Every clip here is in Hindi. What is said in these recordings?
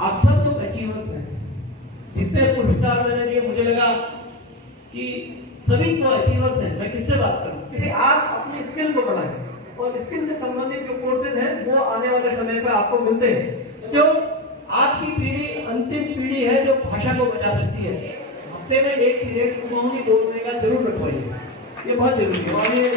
आप सब लोग अचीवर्स हैं। जितने पुरस्कार मैंने दिए मुझे लगा कि सभी तो अचीवर्स हैं। मैं किससे बात करूं? क्योंकि आप अपने स्किल को बढ़ाएं और स्किल से संबंधित जो कोर्सेज हैं वो आने वाले समय पर आपको मिलते हैं। जो आपकी पीढ़ी अंतिम पीढ़ी है जो भाषा को बचा सकती है, हफ्ते में एक पीरियड कुमाऊनी बोलने का जरूर रखवाइए, ये बहुत जरूरी है। और ये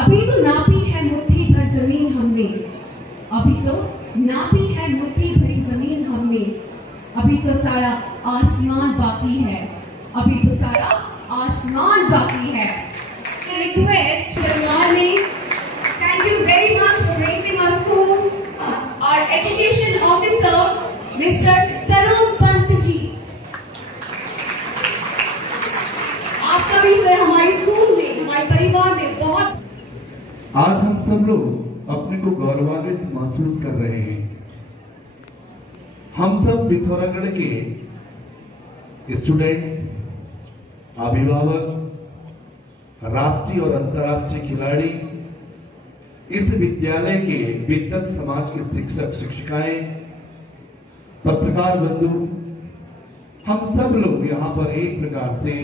अभी तो नापी है मुट्ठी भर जमीन हमने, अभी तो नापी है मुट्ठी भरी जमीन हमने, अभी तो सारा आसमान बाकी है, अभी तो सारा आसमान बाकी है। Request for morning. Thank you very much for raising our school, our education officer, Mr. तरुण पंत जी। आपका भी सर हमारे स्कूल में, हमारे परिवार में बहुत। आज हम सब लोग अपने को गौरवान्वित महसूस कर रहे हैं। हम सब पिथौरागढ़ के स्टूडेंट्स, अभिभावक, राष्ट्रीय और अंतर्राष्ट्रीय खिलाड़ी, इस विद्यालय के विद्वत समाज के शिक्षक शिक्षिकाएं, पत्रकार बंधु, हम सब लोग यहाँ पर एक प्रकार से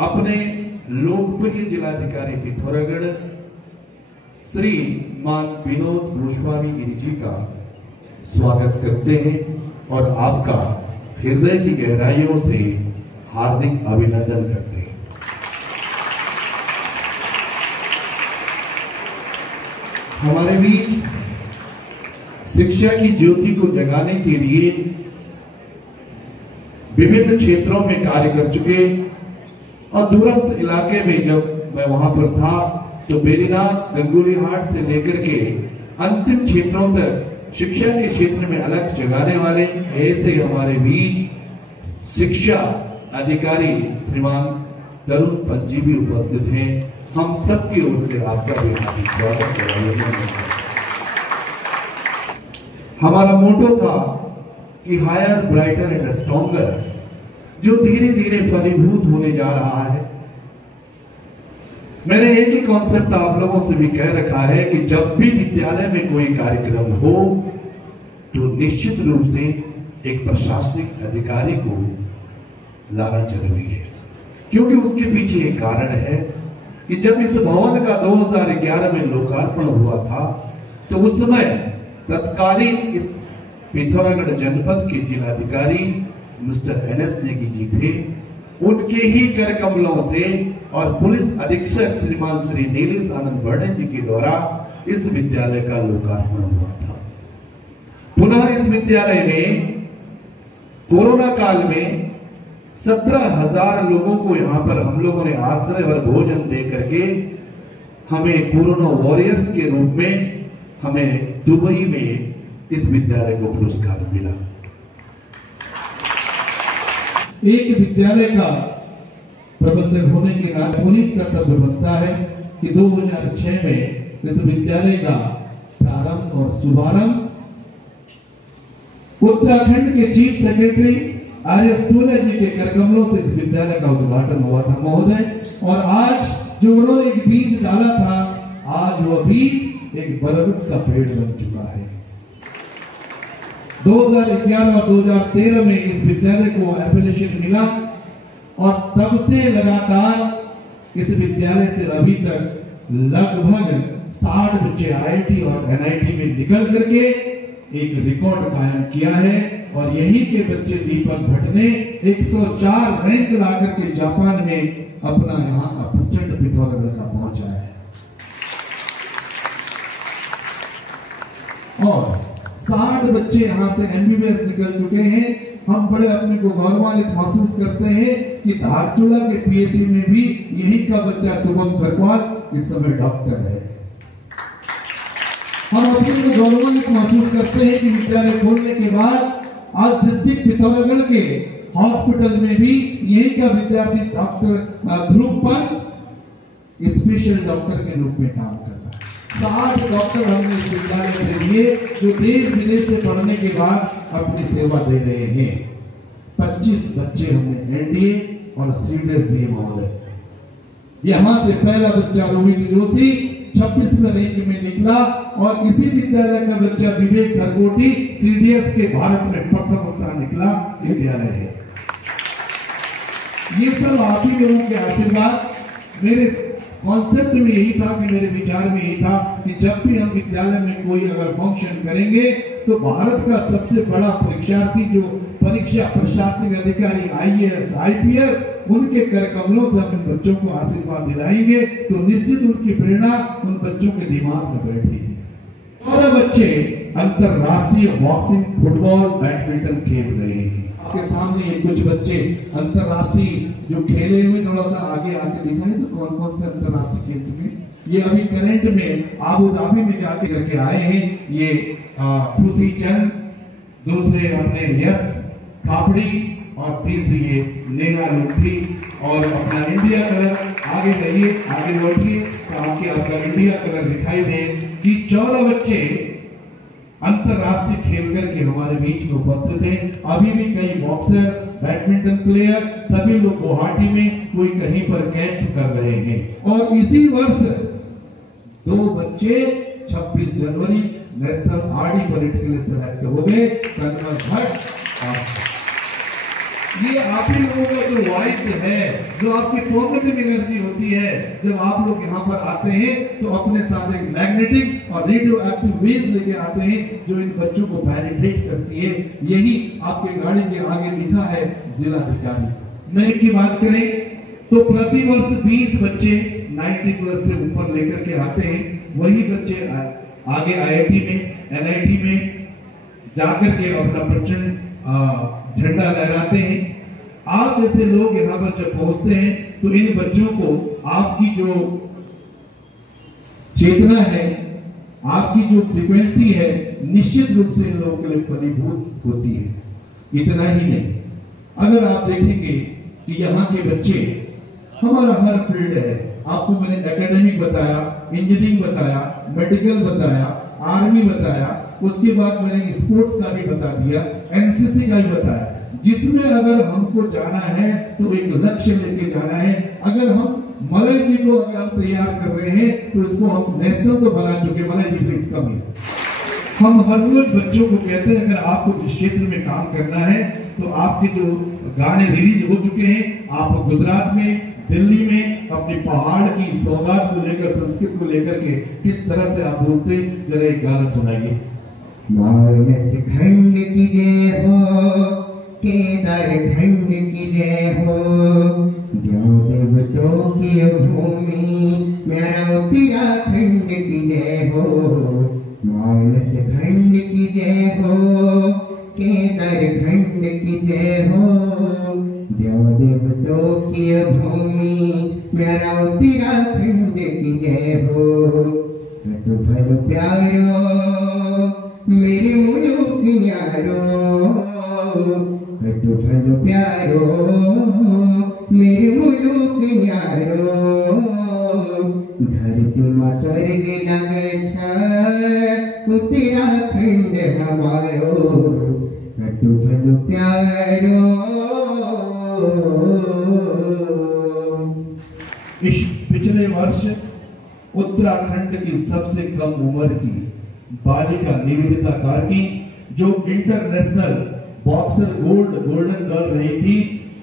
अपने लोकप्रिय जिलाधिकारी पिथौरागढ़ श्री मान विनोद गोस्वामी गिरी जी का स्वागत करते हैं और आपका हृदय की गहराइयों से हार्दिक अभिनंदन करते हैं। हमारे बीच शिक्षा की ज्योति को जगाने के लिए विभिन्न क्षेत्रों में कार्य कर चुके और दूरस्थ इलाके में जब मैं वहां पर था तो बेरीनाथ गंगोलीहाट से लेकर के अंतिम क्षेत्रों तक शिक्षा के क्षेत्र में अलग जगाने वाले ऐसे हमारे बीच शिक्षा अधिकारी श्रीमान तरुण पंत जी भी उपस्थित हैं। हम सब की ओर से आपका भी हार्दिक स्वागत है। हमारा मोटो था कि हायर ब्राइटर एंड स्ट्रॉन्गर, जो धीरे धीरे फलीभूत होने जा रहा है। मैंने एक ही कॉन्सेप्ट आप लोगों से भी कह रखा है कि जब भी विद्यालय में कोई कार्यक्रम हो तो निश्चित रूप से एक प्रशासनिक अधिकारी को लाना जरूरी है, क्योंकि उसके पीछे एक कारण है कि जब इस भवन का 2011 में लोकार्पण हुआ था तो उस समय तत्कालीन इस पिथौरागढ़ जनपद के जिलाधिकारी मिस्टर NS नेगी जी थे। उनके ही कर कमलों से और पुलिस अधीक्षक श्रीमान श्री नीलेश आनंद बर्णे जी के द्वारा इस विद्यालय का लोकार्पण हुआ था। पुनः इस विद्यालय में कोरोना काल में 17,000 लोगों को यहाँ पर हम लोगों ने आश्रय और भोजन दे करके हमें कोरोना वॉरियर्स के रूप में हमें दुबई में इस विद्यालय को पुरस्कार मिला। एक विद्यालय का प्रबंधक होने के नाते पुनीत कर्तव्य बनता है कि 2006 में इस विद्यालय का प्रारंभ और शुभारंभ उत्तराखंड के चीफ सेक्रेटरी आर्यस्थूल जी के करकमलों से इस विद्यालय का उद्घाटन हुआ था महोदय। और आज जो उन्होंने एक बीज डाला था, आज वह बीज एक बरगद का पेड़ बन चुका है। 2011 और 2013 में इस विद्यालय को एफिलिएशन मिला और तब से लगातार इस विद्यालय से अभी तक लगभग 60 बच्चे आईआईटी और एनआईटी में निकल करके एक रिकॉर्ड कायम किया है। और यहीं के बच्चे दीपक भट्ट ने 104 रैंक लाकर के जापान में अपना यहाँ का प्रचंड पिथौरागढ़ का पहुंचा है। और 60 बच्चे यहाँ से एमबीबीएस निकल चुके हैं। हम बड़े अपने को गौरवान्वित महसूस करते हैं कि धारचूला के पीएससी में भी यही का बच्चा शुभम खरवाल इस समय डॉक्टर है। हम अपने को गौरवान्वित महसूस करते हैं कि विद्यालय खोलने के बाद आज डिस्ट्रिक्ट पिथौरागढ़ के हॉस्पिटल में भी यही का विद्यार्थी डॉक्टर ध्रुव पंत स्पेशल डॉक्टर के रूप में काम करता है। 60 डॉक्टर हमने इस विद्यालय से लिए जो देश विदेश से पढ़ने के बाद अपनी सेवा दे रहे हैं। 25 बच्चे हमने एनडीए और सीडीएस दिए महोदय। यहां से पहला बच्चा रोहित जोशी 26वें रैंक में निकला और इसी विद्यालय का बच्चा विवेक खरगोटी सीडीएस के भारत में प्रथम स्थान निकला विद्यालय है। ये सब आप ही लोगों के आशीर्वाद। मेरे कॉन्सेप्ट में यही था कि मेरे विचार में यही था कि जब भी हम विद्यालय में कोई अगर फंक्शन करेंगे तो भारत का सबसे बड़ा परीक्षार्थी जो परीक्षा प्रशासनिक अधिकारी आईएएस आईपीएस उनके करकमलों से हम बच्चों को आशीर्वाद दिलाएंगे तो निश्चित उनकी प्रेरणा उन बच्चों के दिमाग में बैठेगी। 14 बच्चे अंतरराष्ट्रीय बॉक्सिंग फुटबॉल बैडमिंटन खेल रहे हैं। आपके सामने ये कुछ बच्चे अंतरराष्ट्रीय जो खेले हुए थोड़ा सा आगे आके दिखाएं तो कौन कौन से अंतरराष्ट्रीय खेल चुके। ये अभी करंट में आबू धाबी में जाके करके आए हैं। ये खुशी चंद, दूसरे अपने यश खापड़ी और तीसरी ये नेहा लुठी और अपना इंडिया कलर। आगे रहिए, आगे लौटिए तो आपका इंडिया कलर दिखाई दे कि 14 बच्चे अंतरराष्ट्रीय खेल करके हमारे बीच में उपस्थित हैं। अभी भी कई बॉक्सर बैडमिंटन प्लेयर सभी लोग गुवाहाटी में कोई कहीं पर कैंप कर रहे हैं। और इसी वर्ष 2 बच्चे 26 जनवरी नेशनल आर्मी परेड के लिए सेलेक्ट हो गए। कर्नल भट्ट, ये आप ही लोगों का जो वॉइस है, जो आपकी पॉजिटिव एनर्जी होती है, जब आप लोग यहाँ पर आते हैं तो अपने साथ एक मैग्नेटिक और रेडियो एक्टिव वेव लेके आते हैं जो इन बच्चों को पेनिट्रेट करती है। यही आपके गाड़ी के आगे लिखा है जिलाधिकारी। मैं की बात करें तो प्रतिवर्ष 20 बच्चे 90 प्लस से ऊपर लेकर के आते हैं। वही बच्चे आगे आईआईटी में एनआईटी में जाकर के अपना प्रचंड झंडा लहराते हैं। आप जैसे लोग यहाँ पर जब पहुंचते हैं तो इन बच्चों को आपकी जो चेतना है, आपकी जो फ्रीक्वेंसी है, निश्चित रूप से इन लोगों के लिए फलीभूत होती है। इतना ही नहीं, अगर आप देखेंगे कि यहाँ के बच्चे, हमारा हर फील्ड है, आपको मैंने एकेडमिक बताया, इंजीनियरिंग बताया, मेडिकल बताया, आर्मी बताया, उसके बाद मैंने स्पोर्ट्स का भी बता दिया, एनसीसी का भी बताया। जिसमें अगर हमको जाना है तो एक लक्ष्य लेके जाना है। अगर हम मलय जी को अगर हम तैयार कर रहे हैं तो इसको हम नेशनल तो बना चुके, मलय जी प्लीज कम है। हम हर रोज बच्चों को कहते हैं अगर आपको इस क्षेत्र में काम करना है तो आपके जो गाने रिलीज हो चुके हैं, आप गुजरात में, दिल्ली में अपनी पहाड़ की सौगात को लेकर, संस्कृत को लेकर के किस तरह से आप बोलते, जरा एक गाना सुनाइए। मानस खंड की जय हो, केदार खंड की जय हो, ज्ञान देवतों की भूमि मेरा उत्तराखंड की जय हो। मानस खंड की जय हो, केदार खंड की जय हो, ज्ञान देवतों की भूमि मेरा उत्तराखंड की जय हो। तो फल प्यारो मेरे मुल्क न्यारो, तो फल प्यारो मेरे मुल्क न्यारो, धरती माँ स्वर्ग लग उत्तराखंड हमारो। तो फल प्यारो इस पिछले वर्ष उत्तराखंड की सबसे कम उम्र की बालिका निवेदिता कार्की जो इंटरनेशनल बॉक्सर गोल्डन गर्ल रही थी,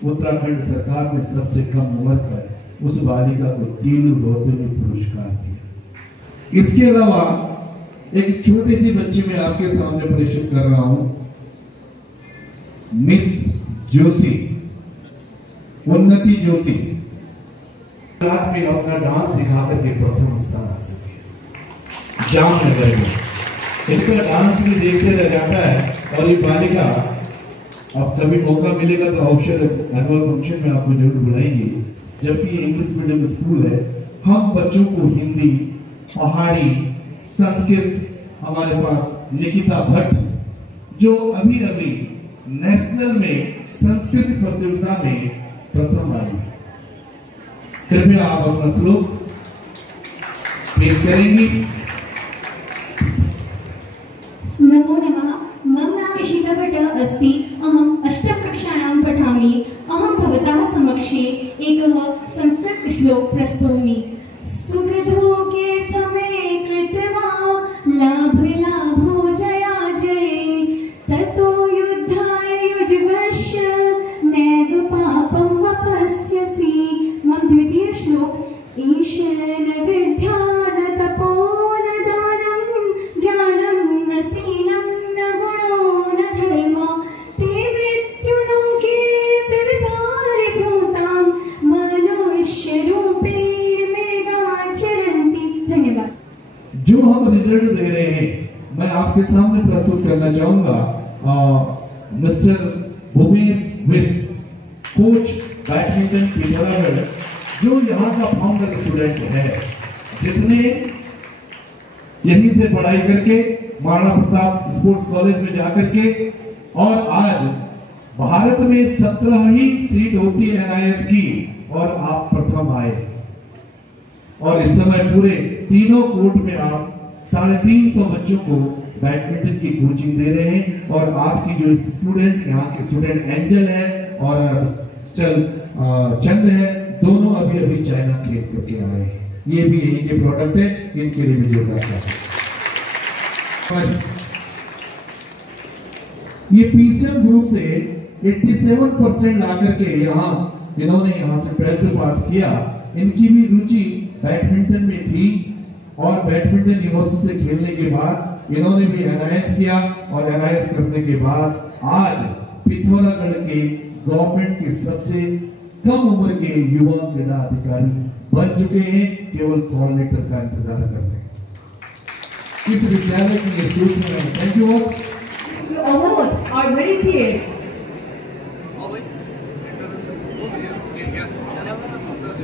उत्तराखंड सरकार ने सबसे कम उम्र पर उस बालिका को तीनू रोहतनी पुरस्कार दिया। इसके अलावा एक छोटी सी बच्ची मैं आपके सामने परिचित कर रहा हूं, मिस जोशी, उन्नति जोशी। रात में अपना डांस दिखा करके प्रथम स्थान हासिल किया जामनगर में। इनका डांस भी देखते रह जाता है। और ये बालिका, अब कभी मौका मिलेगा तो अवश्य एनुअल फंक्शन में आपको जरूर बुलाएंगे। जबकि इंग्लिश मीडियम स्कूल है, हम बच्चों को हिंदी, पहाड़ी, संस्कृत, हमारे पास निकिता भट्ट जो अभी अभी नेशनल में संस्कृत प्रतियोगिता में प्रथम आई। कृपया आप अपना श्लोक पेश करेंगी। नमो नमः। मम नाम इशिता भट्ट अस्ति। अहम् अष्टमकक्षायां पठामि। अहं भवतः समक्षे एकः संस्कृत श्लोक प्रस्तौमि। सुखदुःखे समे कृत्वा लाभ लाभो जया जये ततो युद्धाय युज्वश्य नैव पापं वपस्यसि। मम द्वितीय श्लोक ईशेन विद्यान तपोन दानं ज्ञानं न सीनं न गुणो न धर्म ते मृत्युलोके प्रविभारे भूतां मनुष्य रूपेण मेगाचरन्ति। धन्यवाद। जो हम रिजल्ट दे रहे हैं मैं आपके सामने प्रस्तुत करना चाहूंगा। Mister Bhupesh Bisht, coach badminton Pithoragarh, जो यहाँ का फाउंडर स्टूडेंट है, जिसने यहीं से पढ़ाई करके महाराणा प्रताप स्पोर्ट्स कॉलेज में जाकर के, और आज भारत में 17 ही सीट होती है NIS की, और आप प्रथम आए। और इस समय पूरे तीनों कोर्ट में आप 350 बच्चों को बैडमिंटन की कोचिंग दे रहे हैं। और आपकी जो स्टूडेंट, यहाँ के स्टूडेंट एंजल है और चंद है, दोनों अभी अभी चाइना खेल करके आए हैं। ये भी यही के प्रोडक्ट है, इनके लिए भी जोरदार ताली। ये PCM ग्रुप से 87% ला करके इन्होंने यहाँ से 12th पास किया। इनकी भी रुचि बैडमिंटन में थी और बैडमिंटन यूनिवर्सिटी से खेलने के बाद इन्होंने भी NIS किया, और NIS करने के बाद आज पिथौरागढ़ के गवर्नमेंट के सबसे कम उम्र के युवा क्रीड़ा अधिकारी बन चुके हैं। केवल कॉल लेटर का इंतजार कर रहे हैं। इस विद्यालय की सूचना में thank you. The awards are very dear.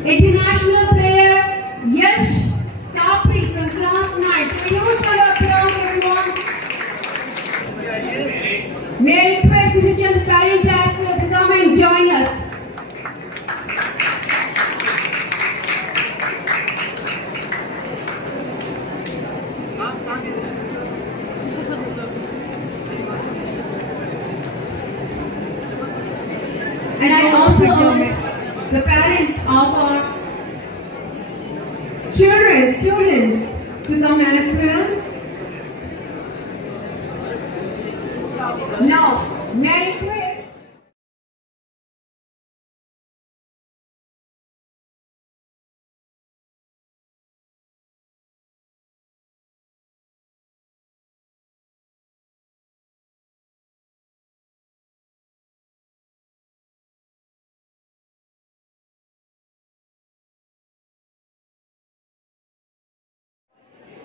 International player Yash Kapri from class 9. Huge round of applause, everyone. May I request musicians, parents as well to come and join us. And I also urge the parents of our children, students to come as well. Now, may I request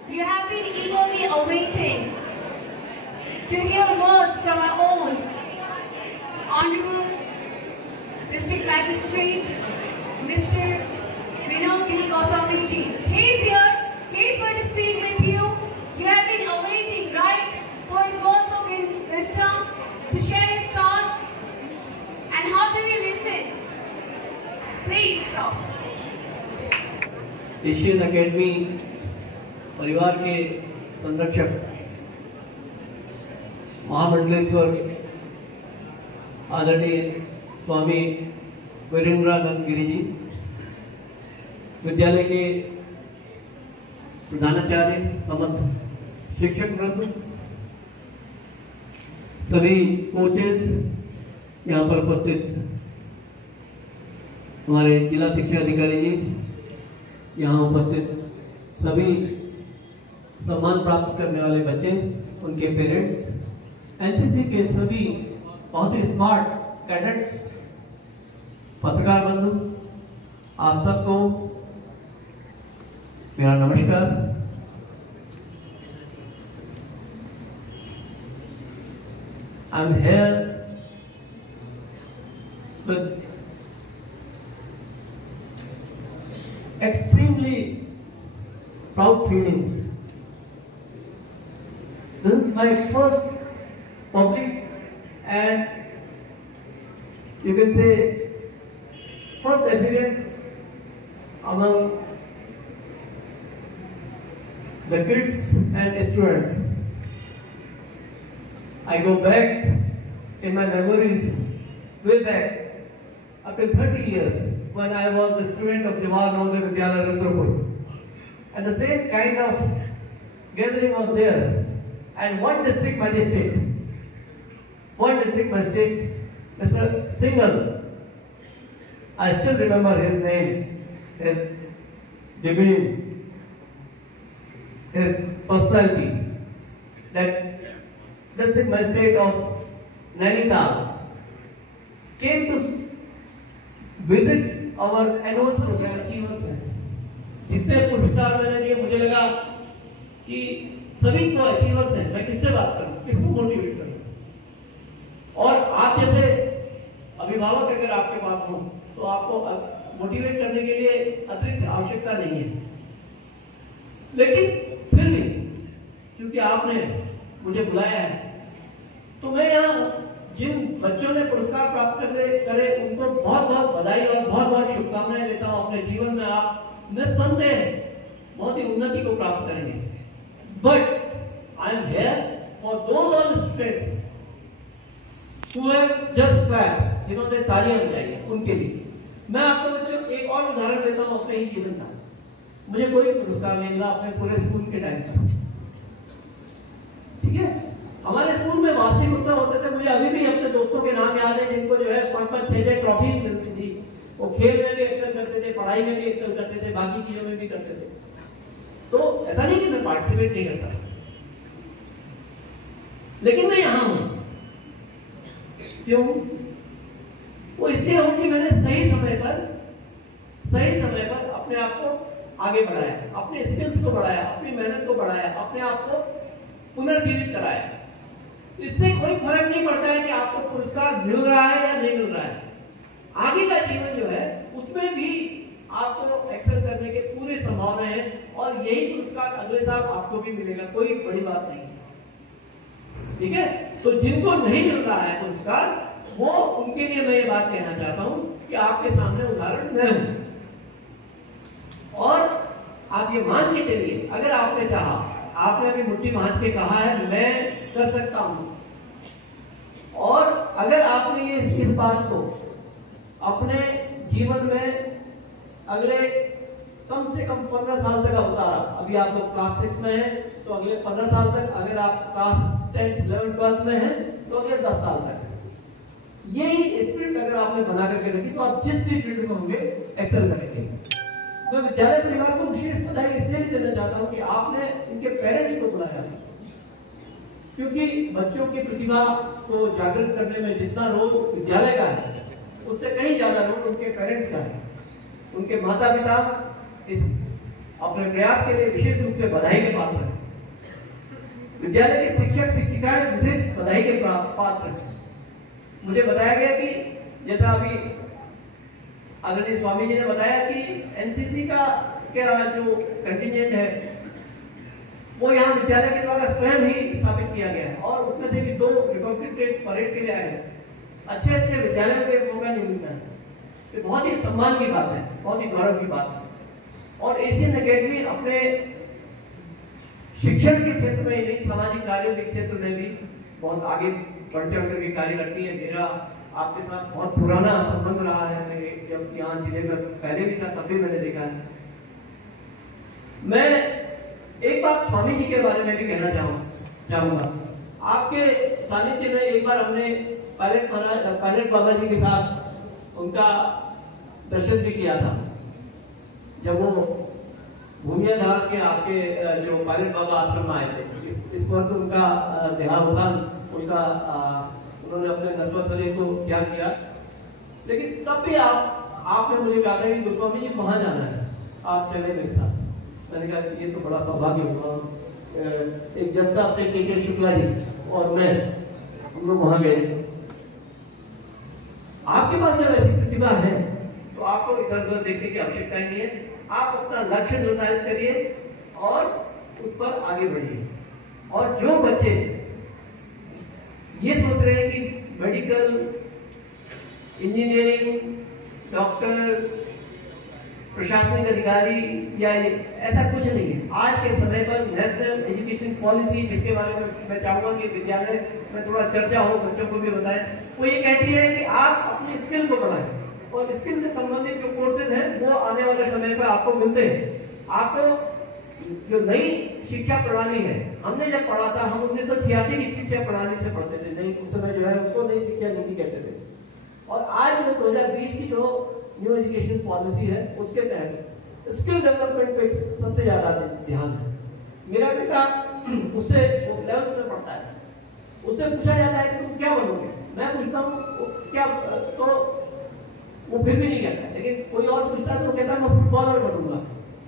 You have been eagerly awaiting to hear words from our own Honorable District Magistrate, Mr. Vinod Goswami ji. He is here. He is going to speak with you. You have been awaiting, right, for his words of wisdom, to share his thoughts. And how do we listen? Please, sir. Asian academy परिवार के संरक्षक महामंडलेश्वर आदरणीय स्वामी वीरेंद्रानंद गिरी जी, विद्यालय के प्रधानाचार्य, समस्त शिक्षक वृंद, सभी कोचेस, यहाँ पर उपस्थित हमारे जिला शिक्षा अधिकारी जी, यहाँ उपस्थित सभी सम्मान प्राप्त करने वाले बच्चे, उनके पेरेंट्स, एनसीसी के सभी बहुत ही स्मार्ट कैडेट्स, पत्रकार बंधु, आप सबको मेरा नमस्कार। I am here with extremely proud feeling. This is my first public and you can say first appearance among the kids and students. I go back in my memories way back up till 30 years when I was a student of Jawahar Navodaya Vidyalaya Rudrapur. And the same kind of gathering was there. And one district magistrate, Mr. Singhal, I still remember his name, his demeanor, his personality. That district magistrate of Nainital came to visit our annual program achievements है। जितने पुरस्कार मैंने दिए, मुझे लगा कि सभी तो अचीवर्स हैं, मैं किससे बात करूं, किसको मोटिवेट करूं। और आप जैसे अभिभावक अगर आपके पास हो तो आपको मोटिवेट करने के लिए अतिरिक्त आवश्यकता नहीं है, लेकिन फिर भी क्योंकि आपने मुझे बुलाया है तो मैं यहाँ जिन बच्चों ने पुरस्कार प्राप्त करे उनको बहुत बहुत बधाई और बहुत बहुत शुभकामनाएं देता हूँ। अपने जीवन में आप निस्संदेह बहुत ही उन्नति को प्राप्त करेंगे। But I am here for those all students who have just clapped, जिन्होंने तालियां बजाई, उनके लिए मैं आपको बच्चों एक और उदाहरण देता हूँ अपने ही जीवन का। मुझे कोई पुरस्कार नहीं मिला अपने पूरे स्कूल के टाइम पर, ठीक है। हमारे स्कूल में वार्षिक उत्सव होते थे, मुझे अभी भी अपने दोस्तों के नाम याद है जिनको जो है 5-5, 6-6 ट्रॉफी मिलती थी। वो खेल में भी एक्सेल करते थे, पढ़ाई में भी एक्सेल करते थे, बाकी चीजों में भी करते थे। तो ऐसा नहीं कि मैं पार्टिसिपेट नहीं करता, लेकिन मैं यहां हूं। क्यों? वो इसलिए हूं कि मैंने सही समय पर अपने आप को आगे बढ़ाया, अपने स्किल्स को बढ़ाया, अपनी मेहनत को बढ़ाया, अपने आप को पुनर्जीवित कराया। इससे कोई फर्क नहीं पड़ता है कि आपको पुरस्कार मिल रहा है या नहीं मिल रहा है। आगे का जीवन जो है उसमें भी आपको एक्सेल करने के पूरी संभावना है और यही पुरस्कार अगले साल आपको भी मिलेगा, कोई बड़ी बात नहीं, ठीक है। तो जिनको नहीं मिल रहा है पुरस्कार, वो उनके लिए मैं ये बात कहना चाहता हूं कि आपके सामने उदाहरण मैं हूं। और आप ये मान के चलिए, अगर आपने चाहा, आपने अभी मुट्ठी भांज के कहा है मैं कर सकता हूं, और अगर आपने ये इस बात को अपने जीवन में अगले कम से कम 15 साल तक उतारा, अभी आप लोग क्लास 6 में हैं तो अगले 15 साल तक, अगर आप क्लास 10th 11th 12th में हैं तो अगले 10 साल तक यही स्पिरिट अगर आपने बना करके रखी तो आप जिस भी फील्ड में होंगे एक्सेल करेंगे। मैं विद्यालय परिवार को विशेष बधाई इसलिए देना चाहता हूं कि आपने इनके पेरेंट्स को बुलाया, क्योंकि बच्चों की प्रतिभा को जागृत करने में जितना रोल विद्यालय का है उससे कहीं ज्यादा रोल उनके पेरेंट्स का है। उनके माता पिता इस अपने प्रयास के लिए विशेष रूप से बधाई के पात्र हैं। विद्यालय के शिक्षक शिक्षिकाएं विशेष बधाई के पात्र हैं। मुझे बताया गया कि जैसा अभी आदरणीय स्वामी जी ने बताया कि एनसीसी का जो कंटिजेंट है वो यहाँ विद्यालय के द्वारा स्वयं ही स्थापित किया गया है, और उसमें से भी 2 रिपब्लिक डे परेड के लिए आए हैं। अच्छे विद्यालयों को एक मौका नहीं मिलता है, ये बहुत ही सम्मान की बात है, बहुत ही गौरव की बात है। और एशियन एकेडमी अपने शिक्षण के क्षेत्र में ही नहीं, सामाजिक कार्यों के क्षेत्र में भी बहुत आगे बढ़ते हुए कार्य करती है। मेरा आपके साथ बहुत पुराना संबंध रहा है, मैं जब यहाँ जिले में पहले भी था तब भी मैंने देखा है। मैं एक बात स्वामी जी के बारे में भी कहना चाहूंगा। आपके सानिध्य में एक बार हमने पायलट बाबा जी के साथ उनका दर्शन भी किया था। जब वो भूमिया धार के आपके जो पायलट बाबा आश्रम में आए थे, इस वर्ष उनका देहावसान, उनका उन्होंने अपने नश्वर शरीर को त्याग किया। लेकिन तब भी आपने मुझे कहा कि गोस्वामी जी वहां जाना है, आप चले मेरे साथ। मैंने कहा ये तो बड़ा सौभाग्य होगा। एक जज साहब थे के शुक्ला जी और मैं, हम लोग वहां गए। आपके पास जब ऐसी प्रतिभा है तो आपको इधर उधर देखने की आवश्यकता नहीं है। आप अपना लक्ष्य निर्धारित करिए और उस पर आगे बढ़िए। और जो बच्चे ये सोच रहे हैं कि मेडिकल, इंजीनियरिंग, डॉक्टर, प्रशासनिक अधिकारी या ऐसा कुछ नहीं है। आज के समय पर नेशनल एजुकेशन पॉलिसी, जिसके बारे में मैं चाहूंगा कि विद्यालय में थोड़ा चर्चा हो, बच्चों को भी बताएं, वो ये कहती है कि आप अपनी स्किल को बढ़ाएं और स्किल से संबंधित जो कोर्सेज हैं वो आने वाले समय पर आपको मिलते हैं। आपको जो नई शिक्षा प्रणाली है, हमने जब पढ़ा था, हम 1986 की शिक्षा प्रणाली से पढ़ते थे। नहीं, उस समय जो है उसको नई शिक्षा नीति कहते थे। और आज जो 2020 की जो न्यू एजुकेशन पॉलिसी है, उसके तहत स्किल डेवलपमेंट पे सबसे ज्यादा ध्यान है। मेरा बेटा उससे 11th में पढ़ता है, उससे पूछा जाता है कि तुम क्या बनोगे, मैं पूछता हूँ क्या, तो वो फिर भी नहीं कहता है। लेकिन कोई और पूछता है तो कहता है मैं फुटबॉलर बनूंगा।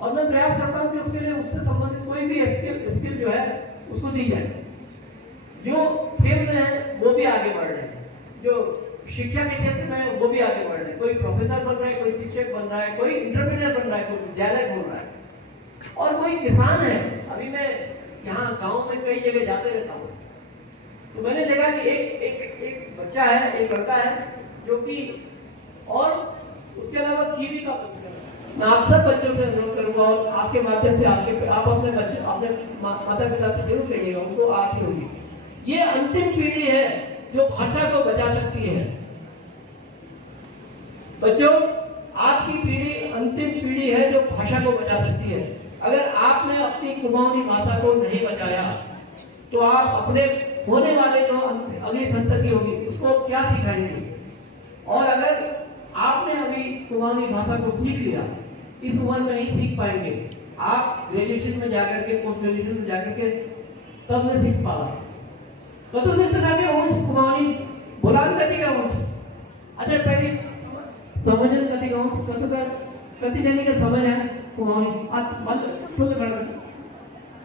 और मैं प्रयास करता हूँ कि उसके लिए उससे संबंधित कोई भी स्किल जो है उसको दी जाए। जो खेल में है वो भी आगे बढ़ रहे हैं, जो शिक्षा के क्षेत्र में वो भी आगे बढ़ रहे हैं। कोई प्रोफेसर बन रहा है, कोई शिक्षक बन रहा है, कोई इंटरप्रेन्योर बन रहा है, कोई विद्यालय खोल रहा है और कोई किसान है। अभी मैं यहाँ गांव में कई जगह जाते रहता हूँ, तो मैंने देखा कि एक बच्चा है, एक लड़का है जो कि, और उसके अलावा कीवी का मैं आप सब बच्चों से अनुरोध करूंगा और आपके माध्यम से आप अपने बच्चे, अपने माता पिता से जरूर कहिएगा, उनको आती होगी। ये अंतिम पीढ़ी है जो भाषा को बचा सकती है। बच्चों, आपकी पीढ़ी अंतिम पीढ़ी है जो भाषा को बचा सकती है। अगर आपने अपनी कुमाऊनी भाषा को नहीं बचाया तो आप अपने होने वाले जो अगली संतति होगी उसको क्या सिखाएंगे। और अगर आपने अभी कुमाऊनी भाषा को सीख लिया, इस उम्र में नहीं सीख पाएंगे, आप ग्रेजुएशन में जाकर के, पोस्ट ग्रेजुएशन में जाकर के तब नहीं सीख पाओ। कतु के कुमाऊनी बोलान कति का अच्छा पहले समझन कति का कतु का कति जने के समझ है कुमाऊनी आज तो बड़ा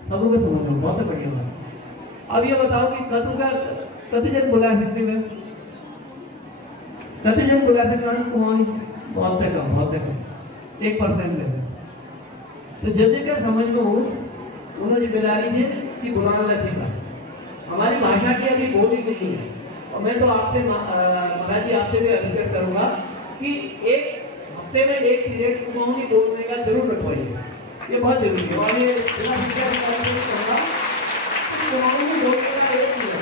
सबों को समझ है, बहुत बढ़िया बात। अब ये बताओ कि कतु जन बुला सकते हैं, कतु जन बुला सकते हैं कुमाऊनी? बहुत कम 1% ले। तो जब का समझ में हो उन्होंने जिम्मेदारी से कि बुलाना सीखा। हमारी भाषा की अभी बोली नहीं है और मैं तो आपसे महाराज जी आपसे भी रिक्वेस्ट करूंगा कि एक हफ्ते में एक पीरियड कुमाऊनी बोलने का जरूर रखवाइए, ये बहुत जरूरी है। और ये कुमाऊनी बोलने का एक ही है,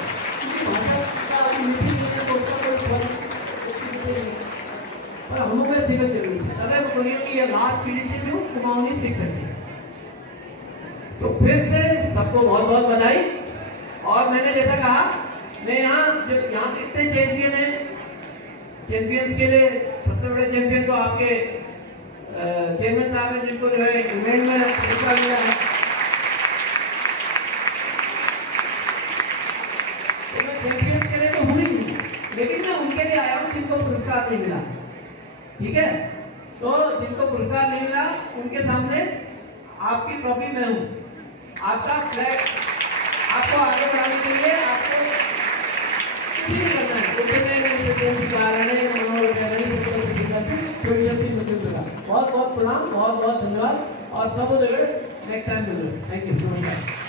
पर हम लोग में सीखना जरूरी है। अगर वो बोलिए कि ये लास्ट पीढ़ी से भी कुमाऊनी सीख सकती है। तो फिर से सबको बहुत बहुत बधाई। और मैंने जैसा कहा, मैं यहाँ इतने चैंपियन हैं, चैंपियंस के लिए सबसे बड़े चैंपियन तो आपके चेयरमैन साहब हैं, जिनको जो है इंग्लैंड में हिस्सा लिया है। तो मैं चैंपियंस के लिए तो हूँ ही, लेकिन मैं उनके लिए आया हूँ जिनको पुरस्कार नहीं मिला। ठीक है, तो जिनको पुरस्कार नहीं मिला उनके सामने आपकी ट्रॉफी में हूँ। आपका फ्लैग आपको आगे बढ़ाने के लिए आपको कुछ नहीं करना है। बहुत बहुत प्रणाम, बहुत बहुत धन्यवाद और सब नेक्स्ट टाइम मिलो। थैंक यू, नमस्कार।